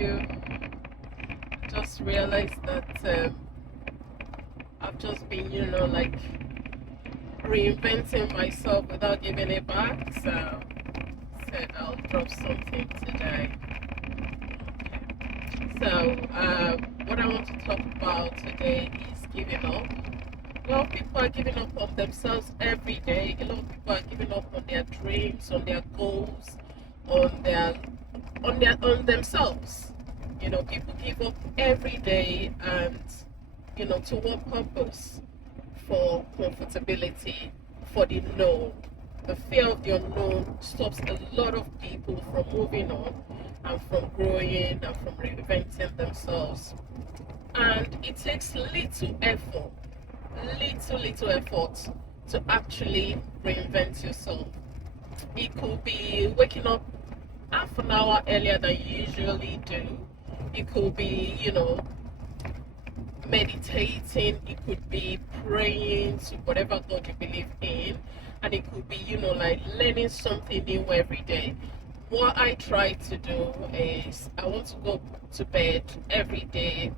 you. Just realized that I've just been, like reinventing myself without giving it back. So said I'll drop something today. So what I want to talk about today is giving up. A lot of people are giving up on themselves every day. A lot of people are giving up on their dreams, on their goals, on themselves. People give up every day, and to what purpose? For comfortability, for the known. The fear of the unknown stops a lot of people from moving on and from growing and from reinventing themselves. And it takes little effort to actually reinvent yourself. It could be waking up half an hour earlier than you usually do. It could be, meditating. It could be praying to whatever God you believe in. And it could be, like learning something new every day. What I try to do is I want to go to bed every day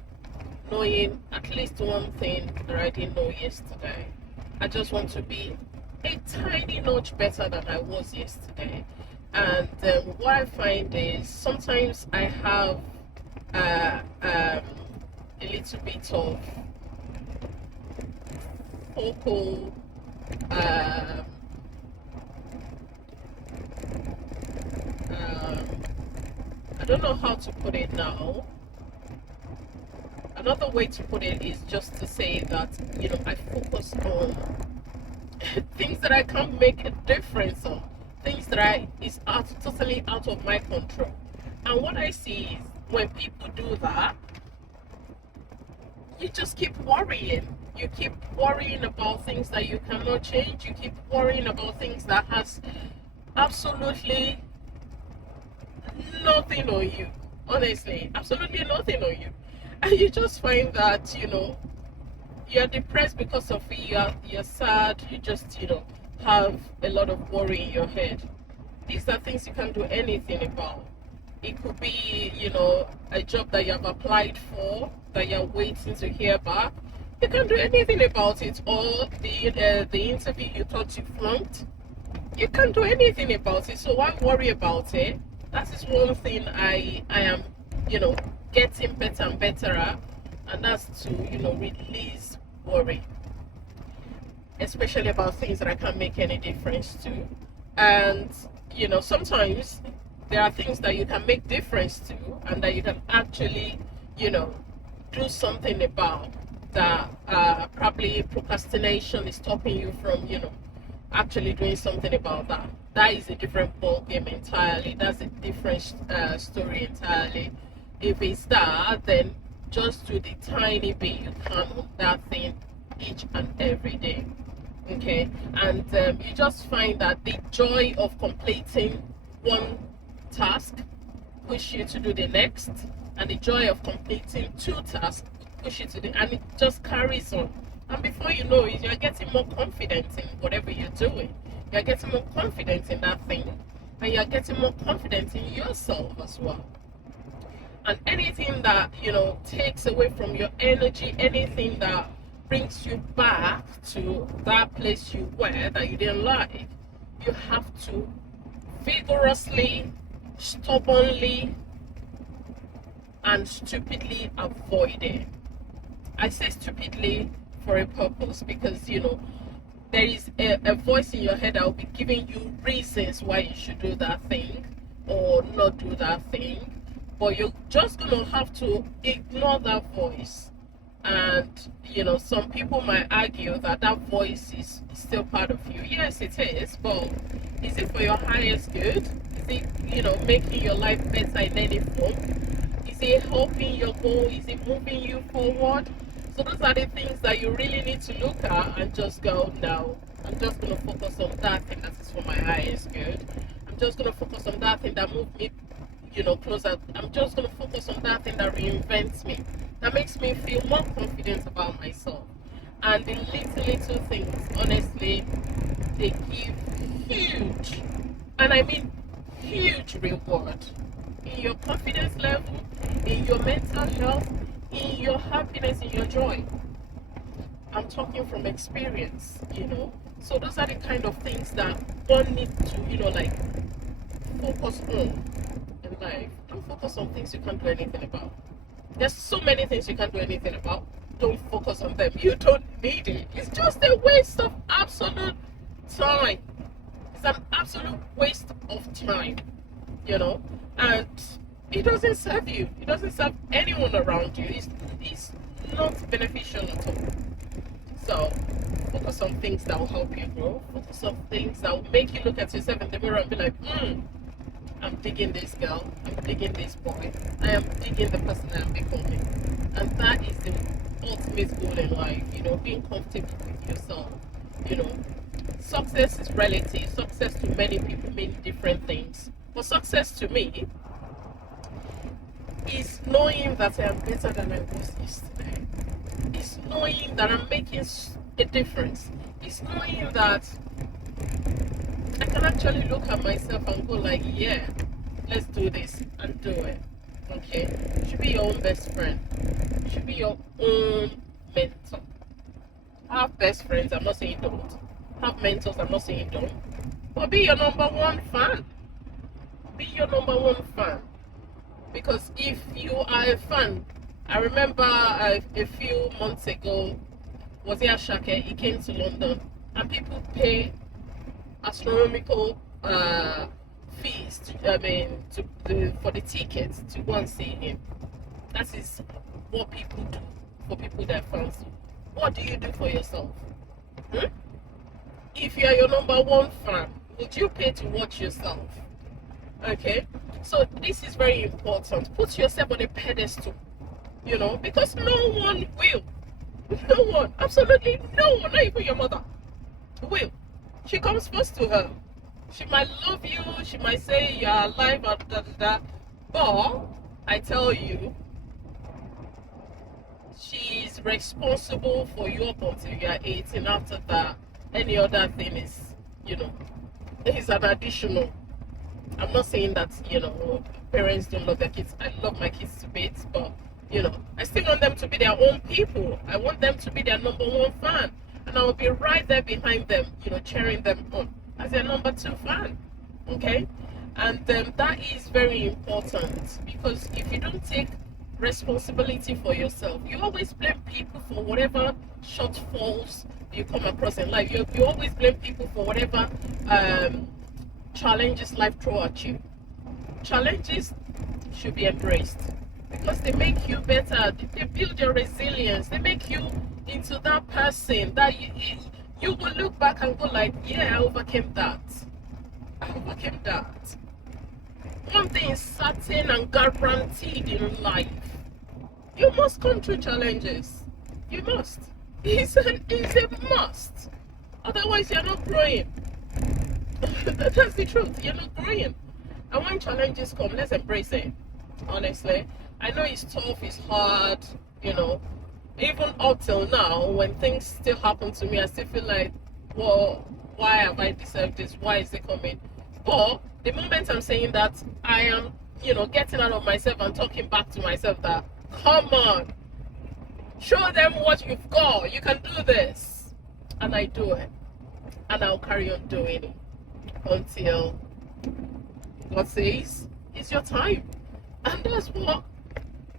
knowing at least one thing that I didn't know yesterday. I just want to be a tiny notch better than I was yesterday. And what I find is sometimes I have a little bit of focal I don't know how to put it now. Another way to put it is just to say that I focus on things that I can't make a difference on, things that is totally out of my control. And what I see is when people do that, you just keep worrying. You keep worrying about things that you cannot change. You keep worrying about things that has absolutely nothing on you. Honestly, absolutely nothing on you. And you just find that, you're depressed because of it, you're sad, you just, have a lot of worry in your head. These are things you can't do anything about. It could be, a job that you have applied for, that you're waiting to hear back. You can't do anything about it. Or the interview you thought you flunked, you can't do anything about it. So why worry about it? That is one thing I am, getting better and better at, and that's to, release worry, especially about things that I can't make any difference to. And sometimes there are things that you can make difference to and that you can actually do something about, that probably procrastination is stopping you from actually doing something about that. That is a different ball game entirely. That's a different story entirely. If it's that, then just do the tiny bit you can on that thing each and every day. Okay, and you just find that the joy of completing one task push you to do the next, and the joy of completing two tasks push you to and it just carries on. And before you know it, you're getting more confident in whatever you're doing. You're getting more confident in that thing, and you're getting more confident in yourself as well. And anything that takes away from your energy, anything that brings you back to that place you were that you didn't like, you have to vigorously, stubbornly, and stupidly avoid it. I say stupidly for a purpose, because there is a voice in your head that will be giving you reasons why you should do that thing or not do that thing, but you're just gonna have to ignore that voice. And some people might argue that that voice is still part of you. Yes, it is, but is it for your highest good? Is it making your life better in any form? Is it helping your goal? Is it moving you forward? So those are the things that you really need to look at and just go, no, I'm just going to focus on that thing that is for my highest good. I'm just going to focus on that thing that moves me closer. I'm just going to focus on that thing that reinvents me, that makes me feel more confident about myself. And the little things, honestly, they give huge, and I mean huge reward. in your confidence level, in your mental health, in your happiness, in your joy. I'm talking from experience, you know. So those are the kind of things that one need to, like focus on in life. Don't focus on things you can't do anything about. There's so many things you can't do anything about. Don't focus on them. You don't need it. It's just a waste of absolute time. It's an absolute waste of time, and it doesn't serve you. It doesn't serve anyone around you. It's not beneficial at all. So focus on things that will help you grow. Focus on things that will make you look at yourself in the mirror and be like, I'm digging this girl, I'm digging this boy, I am digging the person I'm becoming. And that is the ultimate goal in life, being comfortable with yourself. Success is relative. Success to many people means different things. But success to me is knowing that I am better than I was yesterday. It's knowing that I'm making a difference. It's knowing that I can actually look at myself and go like, yeah, let's do this and do it. Okay? You should be your own best friend. You should be your own mentor. Have best friends, I'm not saying don't. Have mentors, I'm not saying don't. But be your number one fan. Be your number one fan. Because if you are a fan, I remember a few months ago, was it Ashake? He came to London and people pay astronomical fees for the tickets to go and see him. That is what people do for people that fancy. What do you do for yourself? If you are your number one fan, would you pay to watch yourself? Okay, so this is very important. Put yourself on a pedestal, because no one will. No one, absolutely no one, not even your mother, will. She comes first to her. She might love you, she might say you're alive and but I tell you, she's responsible for you up until you're 18. After that, any other thing is, is an additional. I'm not saying that, parents don't love their kids. I love my kids to bits, but, I still want them to be their own people. I want them to be their number one fan. And I will be right there behind them, cheering them on as their number two fan. Okay? And that is very important, because if you don't take responsibility for yourself, you always blame people for whatever shortfalls you come across in life. You always blame people for whatever challenges life throw at you. Challenges should be embraced because they make you better. They build your resilience. They make you into that person that you will look back and go like, yeah, I overcame that. I overcame that. One thing is certain and guaranteed in life. You must come through challenges. You must. It's a must. Otherwise, you're not growing. That's the truth. You're not growing. And when challenges come, let's embrace it. Honestly, I know it's tough, it's hard, even up till now, when things still happen to me, I still feel like, well, why have I deserved this? Why is it coming? But the moment I'm saying that, I am, getting out of myself and talking back to myself that, come on, show them what you've got. You can do this. And I do it. And I'll carry on doing it until God says, it's your time. And that's what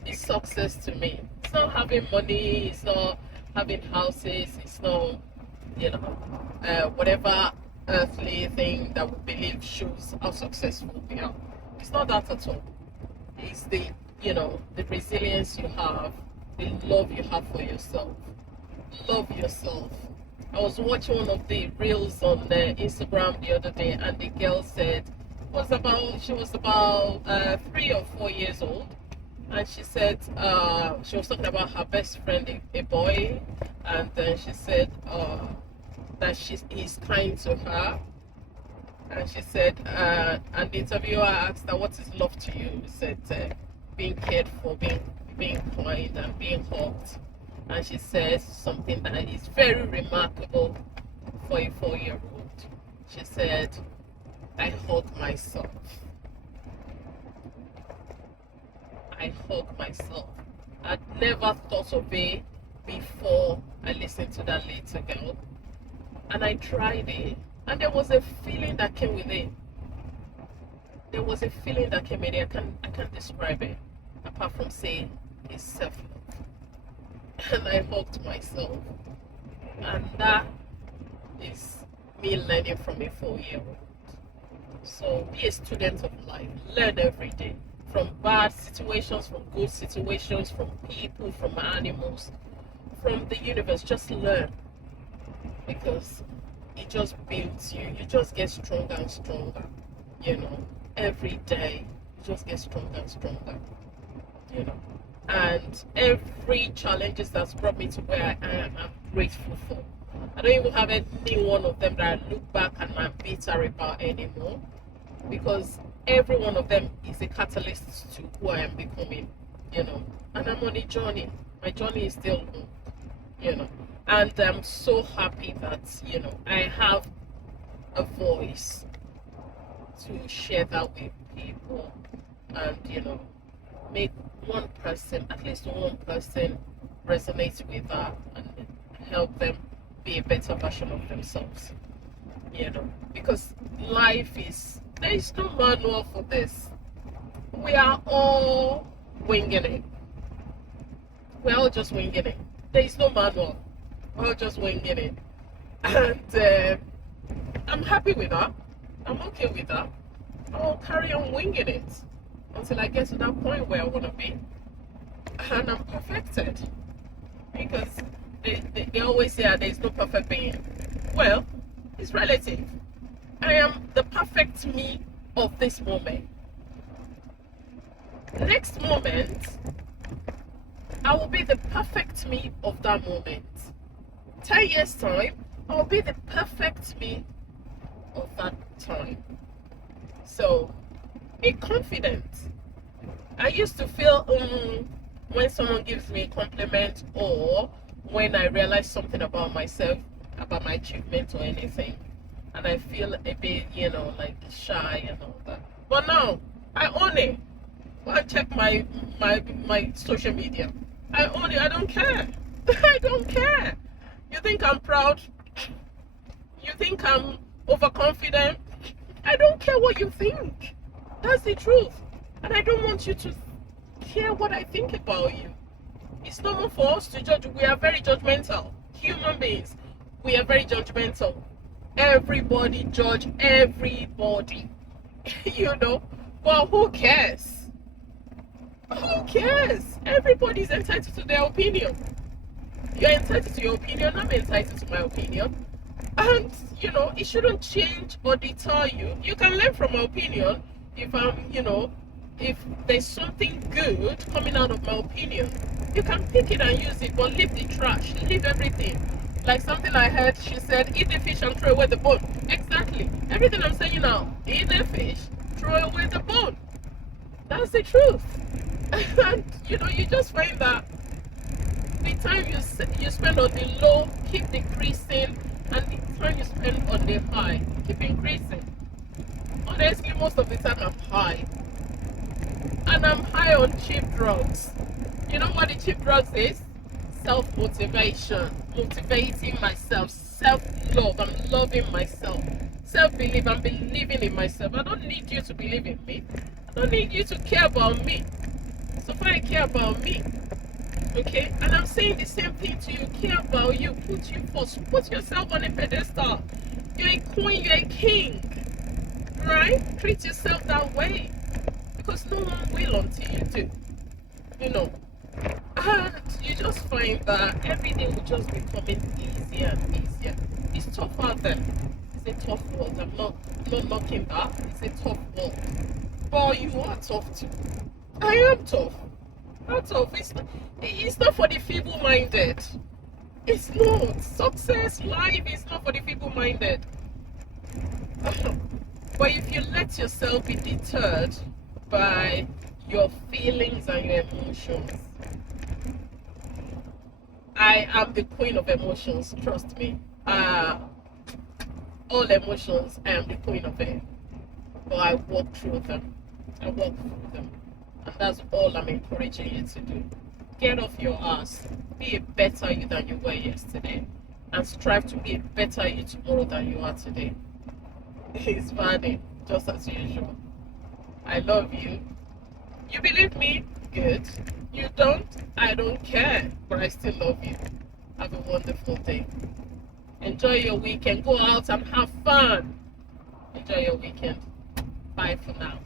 is success to me. It's not having money, it's not having houses, it's not, whatever earthly thing that we believe shows how successful we are. It's not that at all. It's the resilience you have, the love you have for yourself. Love yourself. I was watching one of the reels on Instagram the other day, and the girl said, she was about 3 or 4 years old, and she said she was talking about her best friend, a boy, and then she said that he's kind to her, and she said, and the interviewer asked her, what is love to you? She said, being cared for, being kind, and being hugged. And she says something that is very remarkable for a 4-year-old. She said, I hug myself. I hug myself. I'd never thought of it before I listened to that little girl. And I tried it. And there was a feeling that came with it. There was a feeling that came with it. I can't describe it. Apart from saying it's self-love. And I hugged myself. And that is me learning from a 4-year-old. So be a student of life. Learn every day. From bad situations, from good situations, from people, from animals, from the universe. Just learn. Because it just builds you. You just get stronger and stronger. Every day you just get stronger and stronger. And every challenges that's brought me to where I am, I'm grateful for. I don't even have any one of them that I look back and I'm bitter about anymore, because every one of them is a catalyst to who I am becoming, and I'm on a journey. My journey is still long, and I'm so happy that, I have a voice to share that with people and, make one person, at least one person, resonate with that and help them be a better version of themselves, because there is no manual for this. We are all winging it. We're all just winging it. There is no manual. We're all just winging it. And I'm happy with that. I'm okay with that. I'll carry on winging it until I get to that point where I want to be. And I'm perfected. Because they always say there's no perfect being. Well, it's relative. I am the perfect me of this moment. Next moment, I will be the perfect me of that moment. 10 years time, I'll be the perfect me of that time. So, be confident. I used to feel when someone gives me a compliment, or when I realize something about myself, about my achievement or anything, and I feel a bit, like shy and all that. But now, I own it. Go and check my social media. I own it. I don't care. I don't care. You think I'm proud? You think I'm overconfident? I don't care what you think. That's the truth. And I don't want you to care what I think about you. It's normal for us to judge. We are very judgmental. Human beings. We are very judgmental. Everybody judge everybody. But who cares? Who cares? Everybody's entitled to their opinion. You're entitled to your opinion. I'm entitled to my opinion. And, it shouldn't change or deter you. You can learn from my opinion if there's something good coming out of my opinion. You can pick it and use it, but leave the trash. Leave everything. Like something I heard, she said, eat the fish and throw away the bone. Exactly. Everything I'm saying now, eat the fish, throw away the bone. That's the truth. And, you just find that the time you spend on the low keep decreasing, and the time you spend on the high keep increasing. Honestly, most of the time I'm high. And I'm high on cheap drugs. You know what the cheap drugs is? Self-motivation. Motivating myself. Self-love. I'm loving myself. Self-belief. I'm believing in myself. I don't need you to believe in me. I don't need you to care about me. So far I care about me. Okay? And I'm saying the same thing to you. Care about you. Put you first. Put yourself on a pedestal. You're a queen. You're a king. Right? Treat yourself that way. Because no one will until you do. And you just find that every day will just becoming easier and easier. It's tough out there. It's a tough world. I'm not knocking that. It's a tough world. But you are tough too. I am tough. I'm tough. It's not for the feeble-minded. It's not. Success, life is not for the feeble-minded. But if you let yourself be deterred by your feelings and your emotions, I am the queen of emotions, trust me. All emotions, I am the queen of it. But I walk through them. And that's all I'm encouraging you to do. Get off your ass. Be a better you than you were yesterday. And strive to be a better you tomorrow than you are today. It's Vani, just as usual. I love you. You believe me? Good. You don't? I don't care. But I still love you. Have a wonderful day. Enjoy your weekend. Go out and have fun. Enjoy your weekend. Bye for now.